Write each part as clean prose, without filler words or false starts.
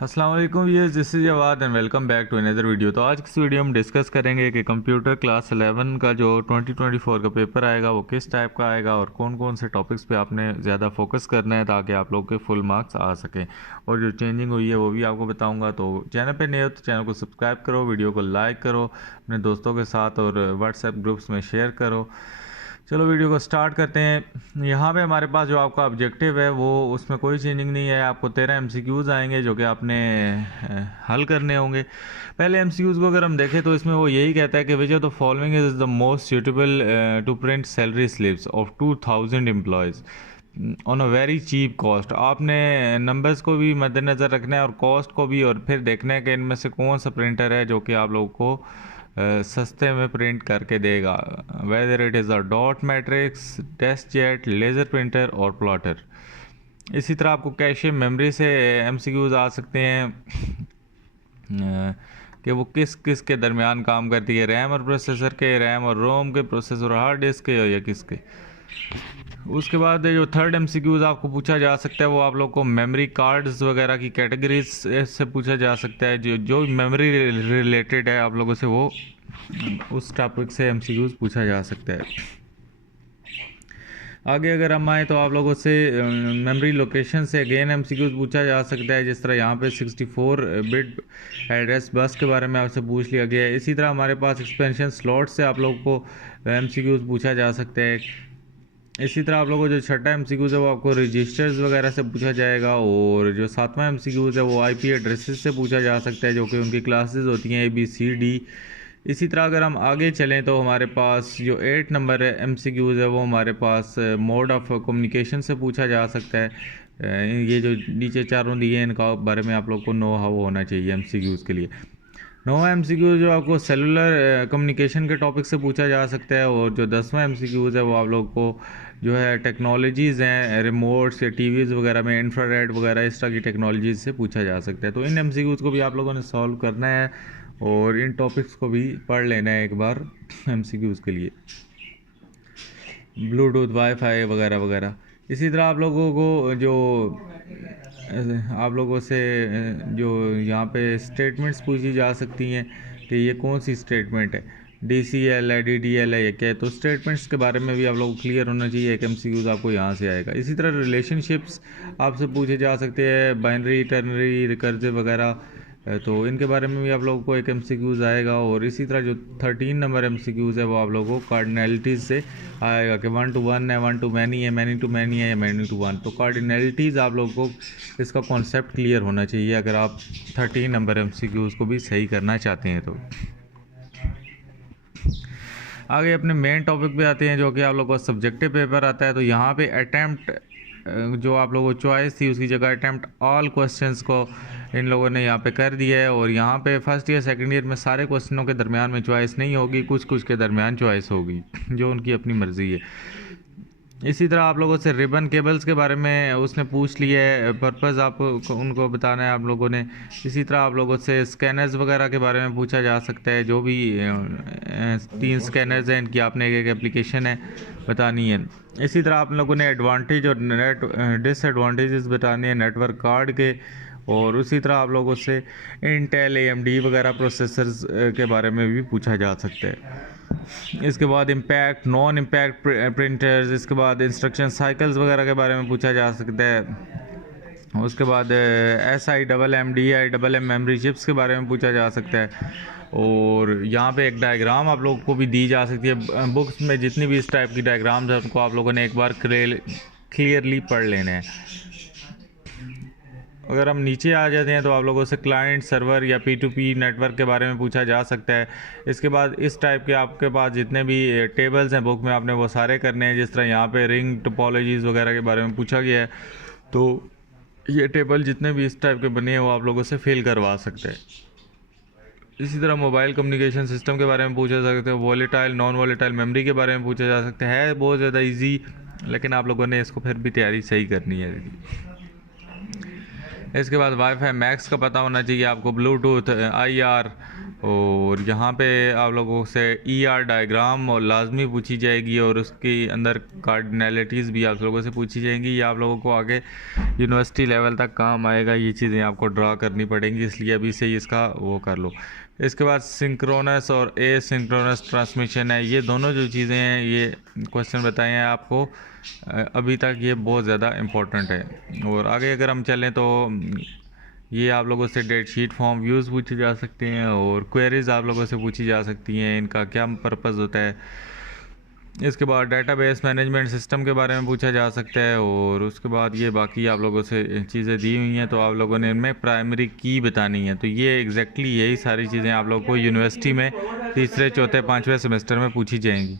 अस्सलाम वालेकुम viewers, this is Jawad and welcome back to another video. तो आज की इस वीडियो में डिस्कस करेंगे कि कंप्यूटर क्लास 11 का जो 2024 का पेपर आएगा वो किस टाइप का आएगा और कौन कौन से टॉपिक्स पे आपने ज़्यादा फोकस करना है ताकि आप लोग के फुल मार्क्स आ सकें। और जो चेंजिंग हुई है वो भी आपको बताऊँगा। तो चैनल पर नए हो तो चैनल को सब्सक्राइब करो, वीडियो को लाइक करो, अपने दोस्तों के साथ और व्हाट्सएप ग्रुप्स में शेयर करो। चलो वीडियो को स्टार्ट करते हैं। यहाँ पे हमारे पास जो आपका ऑब्जेक्टिव है वो उसमें कोई चेंजिंग नहीं है। आपको 13 एमसीक्यूज़ आएंगे जो कि आपने हल करने होंगे। पहले एमसीक्यूज़ को अगर हम देखें तो इसमें वो यही कहता है कि which of the following is the most suitable to print salary slips of 2000 employees on a very cheap cost. आपने नंबर्स को भी मद्देनज़र रखना है और कॉस्ट को भी, और फिर देखना है कि इनमें से कौन सा प्रिंटर है जो कि आप लोगों को सस्ते में प्रिंट करके देगा, whether it is a dot matrix, test jet, laser printer और प्लॉटर। इसी तरह आपको कैशे मेमोरी से एमसीक्यूज आ सकते हैं कि वो किस किस के दरमियान काम करती है, रैम और प्रोसेसर के, रैम और रोम के, प्रोसेसर हार्ड डिस्क के या किसके। उसके बाद जो थर्ड एमसीक्यूज आपको पूछा जा सकता है वो आप लोग को मेमोरी कार्ड्स वगैरह की कैटेगरीज से पूछा जा सकता है। जो जो मेमोरी रिलेटेड है आप लोगों से वो उस टॉपिक से एमसीक्यूज पूछा जा सकता है। आगे अगर हम आए तो आप लोगों से मेमोरी लोकेशन से अगेन एमसीक्यूज पूछा जा सकता है। जिस तरह यहाँ पे 64 बिट एड्रेस बस के बारे में आपसे पूछ लिया गया है। इसी तरह हमारे पास एक्सपेंशन स्लॉट से आप लोग को एमसीक्यूज पूछा जा सकता है। इसी तरह आप लोगों को जो छठा एमसीक्यूज है वो आपको रजिस्टर्स वगैरह से पूछा जाएगा। और जो सातवां एमसीक्यूज है वो आईपी एड्रेसेस से पूछा जा सकता है जो कि उनकी क्लासेस होती हैं ABCD। इसी तरह अगर हम आगे चलें तो हमारे पास जो 8 नंबर है एमसीक्यूज है वो हमारे पास मोड ऑफ कम्युनिकेशन से पूछा जा सकता है। ये जो नीचे चारों दिए हैं इनका बारे में आप लोग को नो हाउ होना चाहिए एमसीक्यूज के लिए। नौवां एमसीक्यू जो आपको सेलुलर कम्युनिकेशन के टॉपिक से पूछा जा सकता है। और जो 10वां एमसीक्यूज़ है वो आप लोग को जो है टेक्नोलॉजीज़ हैं, रिमोट्स या टीवीज़ वगैरह में इंफ्रारेड वगैरह इस तरह की टेक्नोलॉजीज़ से पूछा जा सकता है। तो इन एमसीक्यूज़ को भी आप लोगों ने सॉल्व करना है और इन टॉपिक्स को भी पढ़ लेना है एक बार एमसीक्यूज़ के लिए, ब्लूटूथ, वाईफाई वगैरह वगैरह। इसी तरह आप लोगों को जो आप लोगों से जो यहाँ पे स्टेटमेंट्स पूछी जा सकती हैं कि ये कौन सी स्टेटमेंट है, DCL है, DDL है, ये क्या है। तो स्टेटमेंट्स के बारे में भी आप लोगों को क्लियर होना चाहिए। एक एमसीक्यूज आपको यहाँ से आएगा। इसी तरह रिलेशनशिप्स आपसे पूछे जा सकते हैं, बाइनरी, टर्नरी, रिकर्सिव वगैरह। तो इनके बारे में भी आप लोगों को एक एमसीक्यूज आएगा। और इसी तरह जो 13 नंबर एमसीक्यूज है वो आप लोगों को कार्डिनलिटीज़ से आएगा कि 1 to 1 है, 1 to many है, many to many है या many to 1। तो कार्डिनलिटीज़ आप लोगों को इसका कॉन्सेप्ट क्लियर होना चाहिए अगर आप 13 नंबर एमसीक्यूज को भी सही करना चाहते हैं। तो आगे अपने मेन टॉपिक पे आते हैं जो कि आप लोगों का सब्जेक्टिव पेपर आता है। तो यहाँ पे अटैम्प्ट जो आप लोगों को चॉइस थी उसकी जगह अटैम्प्ट ऑल क्वेश्चंस को इन लोगों ने यहाँ पे कर दिया है। और यहाँ पे फर्स्ट ईयर सेकंड ईयर में सारे क्वेश्चनों के दरमियान में चॉइस नहीं होगी, कुछ कुछ के दरमियान चॉइस होगी जो उनकी अपनी मर्ज़ी है। इसी तरह आप लोगों से रिबन केबल्स के बारे में उसने पूछ लिया है, पर्पज़ आपको उनको बताना है आप लोगों ने। इसी तरह आप लोगों से स्कैनर्स वगैरह के बारे में पूछा जा सकता है। जो भी 3 स्कैनर्स हैं इनकी आपने एक एप्लीकेशन है बतानी है। इसी तरह आप लोगों ने एडवांटेज और डिसएडवांटेजेस बताने हैं नेटवर्क कार्ड के। और उसी तरह आप लोगों से इंटेल AMD वगैरह प्रोसेसर्स के बारे में भी पूछा जा सकता है। इसके बाद इम्पैक्ट, नॉन इम्पैक्ट प्रिंटर्स, इसके बाद इंस्ट्रक्शन साइकिल्स वगैरह के बारे में पूछा जा सकता है। उसके बाद SIMM DIMM मेमोरी चिप्स के बारे में पूछा जा सकता है। और यहाँ पे एक डायग्राम आप लोगों को भी दी जा सकती है। बुक्स में जितनी भी इस टाइप की डायग्राम्स है उनको आप लोगों ने एक बार क्लियरली पढ़ लेना है। अगर हम नीचे आ जाते हैं तो आप लोगों से क्लाइंट सर्वर या P2P नेटवर्क के बारे में पूछा जा सकता है। इसके बाद इस टाइप के आपके पास जितने भी टेबल्स हैं बुक में आपने वो सारे करने हैं। जिस तरह यहाँ पे रिंग टोपोलॉजीज़ वगैरह के बारे में पूछा गया है तो ये टेबल जितने भी इस टाइप के बने हैं वो आप लोगों से फिल करवा सकते हैं। इसी तरह मोबाइल कम्युनिकेशन सिस्टम के बारे में पूछा जा सकता है। वॉलेटाइल, नॉन वॉलेटाइल मेमोरी के बारे में पूछा जा सकता है। बहुत ज़्यादा ईजी, लेकिन आप लोगों ने इसको फिर भी तैयारी सही करनी है। इसके बाद वाईफाई मैक्स का पता होना चाहिए आपको, ब्लूटूथ, आईआर, और यहाँ पे आप लोगों से ईआर डायग्राम और लाजमी पूछी जाएगी, और उसके अंदर कार्डिनलिटीज़ भी आप लोगों से पूछी जाएंगी। ये आप लोगों को आगे यूनिवर्सिटी लेवल तक काम आएगा, ये चीज़ें आपको ड्रा करनी पड़ेंगी, इसलिए अभी से ही इसका वो कर लो। इसके बाद सिंक्रोनस और एसिंक्रोनस ट्रांसमिशन है, ये दोनों जो चीज़ें हैं ये क्वेश्चन बताए हैं आपको अभी तक, ये बहुत ज़्यादा इम्पोर्टेंट है। और आगे अगर हम चलें तो ये आप लोगों से डेट शीट फॉर्म व्यूज़ पूछे जा सकते हैं, और क्वेरीज़ आप लोगों से पूछी जा सकती हैं, इनका क्या पर्पज़ होता है। इसके बाद डेटाबेस मैनेजमेंट सिस्टम के बारे में पूछा जा सकता है, और उसके बाद ये बाकी आप लोगों से चीज़ें दी हुई हैं, तो आप लोगों ने इनमें प्राइमरी की बतानी है। तो ये एग्जैक्टली यही सारी चीज़ें आप लोगों को यूनिवर्सिटी में तीसरे चौथे पाँचवें सेमेस्टर में पूछी जाएंगी।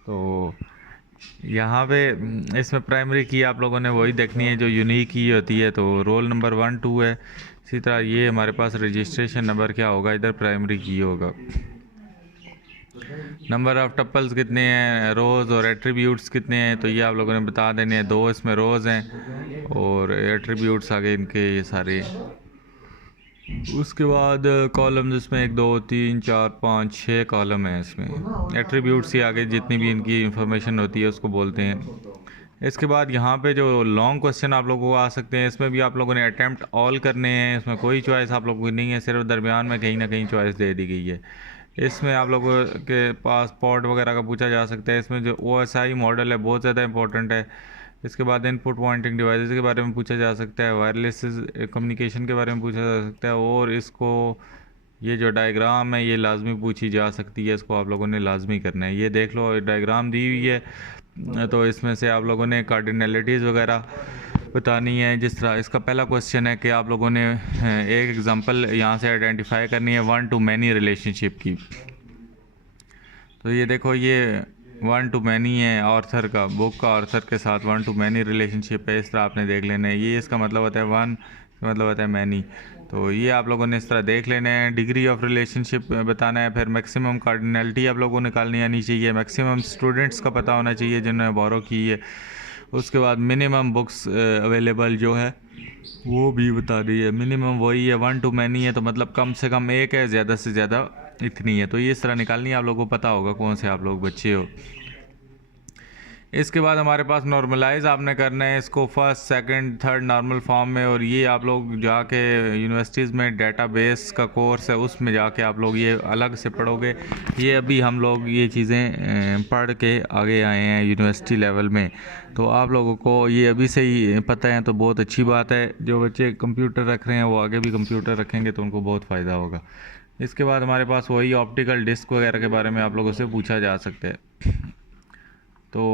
तो यहाँ पे इसमें प्राइमरी की आप लोगों ने वही देखनी है जो यूनिक की होती है, तो रोल नंबर 1 2 है। इसी तरह ये हमारे पास रजिस्ट्रेशन नंबर क्या होगा, इधर प्राइमरी की होगा। नंबर ऑफ टप्पल्स कितने हैं, रोज़ और एट्रीब्यूट्स कितने हैं, तो ये आप लोगों ने बता देने हैं। 2 इसमें रोज़ हैं और एट्रीब्यूट्स आगे इनके ये सारे। उसके बाद कॉलम्स इसमें 1 2 3 4 5 6 कॉलम है इसमें। एट्रीब्यूट्स ही आगे जितनी भी इनकी इंफॉर्मेशन होती है उसको बोलते हैं। इसके बाद यहाँ पे जो लॉन्ग क्वेश्चन आप लोगों को आ सकते हैं, इसमें भी आप लोगों ने अटैम्प्ट ऑल करने हैं। इसमें कोई चॉइस आप लोगों की नहीं है, सिर्फ दरमियान में कहीं ना कहीं चॉइस दे दी गई है। इसमें आप लोगों के पास पोर्ट वगैरह का पूछा जा सकता है। इसमें जो OSI मॉडल है बहुत ज़्यादा इंपॉर्टेंट है। इसके बाद इनपुट पॉइंटिंग डिवाइसेस के बारे में पूछा जा सकता है, वायरलेस कम्युनिकेशन के बारे में पूछा जा सकता है, और इसको ये जो डायग्राम है ये लाजमी पूछी जा सकती है, इसको आप लोगों ने लाजमी करना है। ये देख लो डायग्राम दी हुई है, तो इसमें से आप लोगों ने कार्डिनलिटीज़ वगैरह बतानी है। जिस तरह इसका पहला क्वेश्चन है कि आप लोगों ने एक एग्जांपल यहाँ से आइडेंटिफाई करनी है 1 to many रिलेशनशिप की। तो ये देखो ये 1 to many है, ऑर्थर का, बुक का ऑर्थर के साथ 1 to many रिलेशनशिप है। इस तरह आपने देख लेना है। ये इसका मतलब होता है 1, मतलब होता है मैनी। तो ये आप लोगों ने इस तरह देख लेना है। डिग्री ऑफ रिलेशनशिप बताना है। फिर मैक्सिमम कार्डिनलिटी आप लोगों को निकालनी आनी चाहिए। मैक्सिमम स्टूडेंट्स का पता होना चाहिए जिन्होंने बोरो की है। उसके बाद मिनिमम बुक्स अवेलेबल जो है वो भी बता दी है। मिनिमम वही है 1 to many है, तो मतलब कम से कम एक है, ज़्यादा से ज़्यादा इतनी है। तो ये इस तरह निकालनी है, आप लोगों को पता होगा कौन से आप लोग बच्चे हो। इसके बाद हमारे पास नॉर्मलाइज आपने करना है इसको first second third normal form में, और ये आप लोग जाके यूनिवर्सिटीज़ में डेटाबेस का कोर्स है उसमें जाके आप लोग ये अलग से पढ़ोगे। ये अभी हम लोग ये चीज़ें पढ़ के आगे आए हैं यूनिवर्सिटी लेवल में, तो आप लोगों को ये अभी से ही पता है तो बहुत अच्छी बात है। जो बच्चे कंप्यूटर रख रहे हैं वो आगे भी कंप्यूटर रखेंगे तो उनको बहुत फ़ायदा होगा। इसके बाद हमारे पास वही ऑप्टिकल डिस्क वगैरह के बारे में आप लोगों से पूछा जा सकता है। तो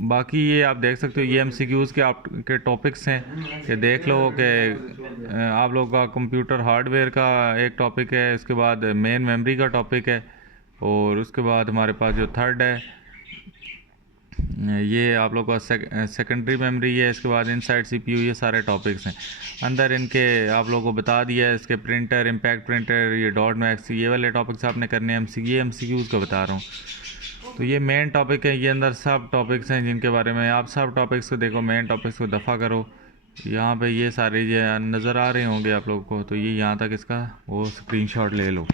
बाकी ये आप देख सकते हो ये MCQs के आपके टॉपिक्स हैं कि देख लो कि आप लोगों का कंप्यूटर हार्डवेयर का एक टॉपिक है, इसके बाद मेन मेमोरी का टॉपिक है, और उसके बाद हमारे पास जो थर्ड है ये आप लोग का सेकेंडरी मेमोरी है। इसके बाद इनसाइड CPU, ये सारे टॉपिक्स हैं अंदर इनके आप लोगों को बता दिया है। इसके प्रिंटर, इम्पैक्ट प्रिंटर, ये डॉट मैक्स, ये वाले टॉपिक्स आपने करने हैं। ये MCQs का बता रहा हूँ। तो ये मेन टॉपिक है, ये अंदर सब टॉपिक्स हैं जिनके बारे में आप सब टॉपिक्स को देखो, मेन टॉपिक्स को दफ़ा करो। यहाँ पे ये सारे ये नज़र आ रहे होंगे आप लोगों को, तो ये यहाँ तक इसका वो स्क्रीनशॉट ले लो।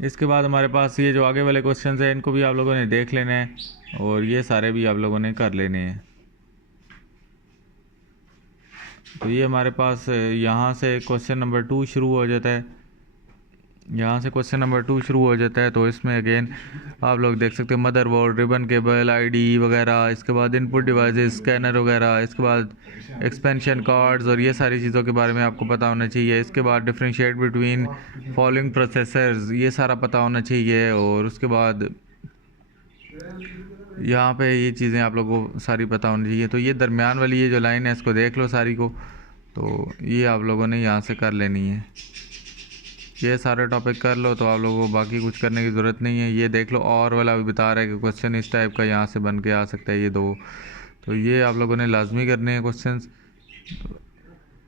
इसके बाद हमारे पास ये जो आगे वाले क्वेश्चंस हैं इनको भी आप लोगों ने देख लेने हैं, और ये सारे भी आप लोगों ने कर लेने हैं। तो ये हमारे पास यहाँ से क्वेश्चन नंबर 2 शुरू हो जाता है। यहाँ से क्वेश्चन नंबर 2 शुरू हो जाता है। तो इसमें अगेन आप लोग देख सकते हो मदरबोर्ड, रिबन केबल, ID वगैरह, इसके बाद इनपुट डिवाइसेस, स्कैनर वगैरह, इसके बाद एक्सपेंशन कार्ड्स, और ये सारी चीज़ों के बारे में आपको पता होना चाहिए। इसके बाद डिफरेंशिएट बिटवीन फॉलोइंग प्रोसेसर्स, ये सारा पता होना चाहिए। और उसके बाद यहाँ पे ये चीज़ें आप लोगों को सारी पता होनी चाहिए। तो ये दरमियान वाली ये जो लाइन है इसको देख लो सारी को, तो ये आप लोगों ने यहाँ से कर लेनी है। ये सारे टॉपिक कर लो तो आप लोगों को बाकी कुछ करने की ज़रूरत नहीं है। ये देख लो और वाला भी बता रहा है कि क्वेश्चन इस टाइप का यहाँ से बन के आ सकता है, ये 2। तो ये आप लोगों ने लाजमी करने हैं क्वेश्चंस।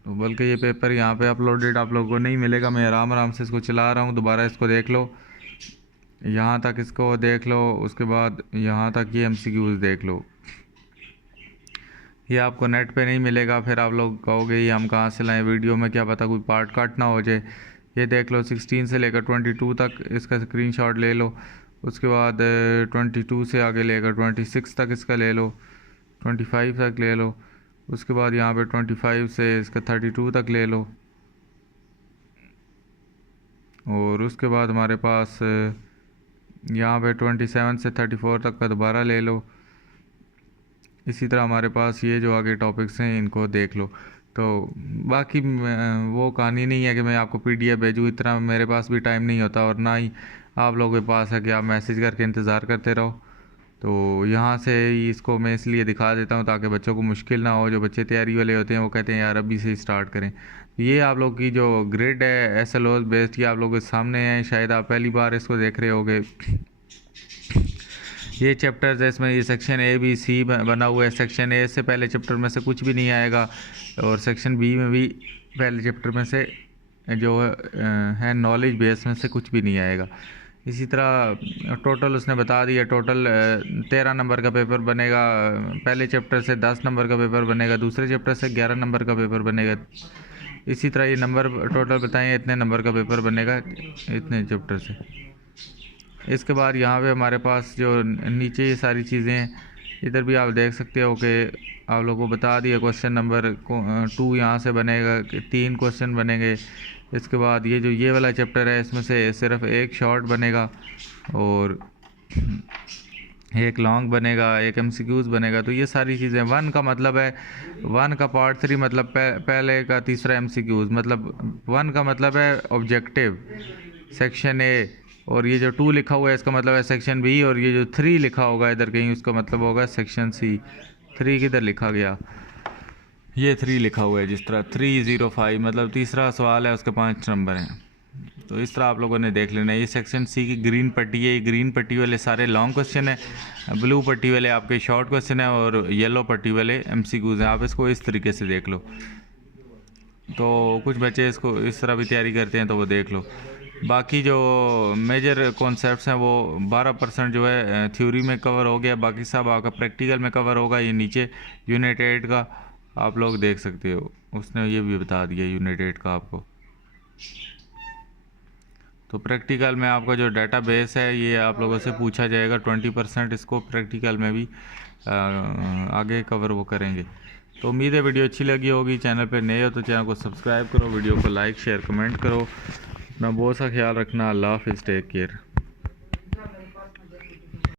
तो बल्कि ये पेपर यहाँ पे अपलोडेड आप लोगों को नहीं मिलेगा, मैं आराम आराम से इसको चला रहा हूँ। दोबारा इसको देख लो, यहाँ तक इसको देख लो, उसके बाद यहाँ तक ये MCQs देख लो। ये आपको नेट पे नहीं मिलेगा, फिर आप लोग कहोगे ये हम कहाँ से लाएं, वीडियो में क्या पता कोई पार्ट कट ना हो जाए। ये देख लो 16 से लेकर 22 तक इसका स्क्रीनशॉट ले लो। उसके बाद 22 से आगे लेकर 26 तक इसका ले लो, 25 तक ले लो। उसके बाद यहाँ पे 25 से इसका 32 तक ले लो। और उसके बाद हमारे पास यहाँ पे 27 से 34 तक का दोबारा ले लो। इसी तरह हमारे पास ये जो आगे टॉपिक्स हैं इनको देख लो। तो बाकी वो कहानी नहीं है कि मैं आपको PDF भेजूँ, इतना मेरे पास भी टाइम नहीं होता और ना ही आप लोगों के पास है कि आप मैसेज करके इंतज़ार करते रहो। तो यहाँ से इसको मैं इसलिए दिखा देता हूँ ताकि बच्चों को मुश्किल ना हो। जो बच्चे तैयारी वाले होते हैं वो कहते हैं यार अभी से ही स्टार्ट करें। ये आप लोग की जो ग्रिड है SLOs बेस्ड, ये आप लोगों के सामने है, शायद आप पहली बार इसको देख रहे होगे। ये चैप्टर्स है, इसमें ये सेक्शन ABC बना हुआ है। सेक्शन A से पहले चैप्टर में से कुछ भी नहीं आएगा और सेक्शन B में भी पहले चैप्टर में से जो है नॉलेज बेस में से कुछ भी नहीं आएगा। इसी तरह टोटल उसने बता दिया, टोटल 13 नंबर का पेपर बनेगा। पहले चैप्टर से 10 नंबर का पेपर बनेगा, दूसरे चैप्टर से 11 नंबर का पेपर बनेगा। इसी तरह ये नंबर टोटल बताएं, इतने नंबर का पेपर बनेगा इतने चैप्टर से। इसके बाद यहाँ पे हमारे पास जो नीचे ये सारी चीज़ें हैं, इधर भी आप देख सकते हो कि आप लोगों को बता दिया क्वेश्चन नंबर 2 यहाँ से बनेगा, 3 क्वेश्चन बनेंगे। इसके बाद ये वाला चैप्टर है, इसमें से सिर्फ एक शॉर्ट बनेगा और एक लॉन्ग बनेगा, एक MCQs बनेगा। तो ये सारी चीज़ें 1 का मतलब है 1 का पार्ट 3 मतलब पहले का तीसरा MCQs, मतलब 1 का मतलब है ऑब्जेक्टिव सेक्शन A, और ये जो 2 लिखा हुआ है इसका मतलब है सेक्शन B, और ये जो 3 लिखा होगा इधर कहीं उसका मतलब होगा सेक्शन C। 3 किधर लिखा गया, ये 3 लिखा हुआ है, जिस तरह 305 मतलब तीसरा सवाल है उसके 5 नंबर हैं। तो इस तरह आप लोगों ने देख लेना। ये सेक्शन C की ग्रीन पट्टी है, ये ग्रीन पट्टी वाले सारे लॉन्ग क्वेश्चन है, ब्लू पट्टी वाले आपके शॉर्ट क्वेश्चन है और येलो पट्टी वाले MCQs हैं। आप इसको इस तरीके से देख लो। तो कुछ बच्चे इसको इस तरह भी तैयारी करते हैं तो वो देख लो। बाकी जो मेजर कॉन्सेप्ट्स हैं वो 12% जो है थ्योरी में कवर हो गया, बाकी सब आपका प्रैक्टिकल में कवर होगा। ये नीचे यूनिट 8 का आप लोग देख सकते हो, उसने ये भी बता दिया यूनिट 8 का आपको। तो प्रैक्टिकल में आपका जो डेटाबेस है ये आप लोगों से पूछा जाएगा, 20% इसको प्रैक्टिकल में भी आगे कवर वो करेंगे। तो उम्मीद है वीडियो अच्छी लगी होगी। चैनल पे नए हो तो चैनल को सब्सक्राइब करो, वीडियो को लाइक शेयर कमेंट करो। अपना बहुत सा ख्याल रखना। अल्लाह हाफिज़, टेक केयर।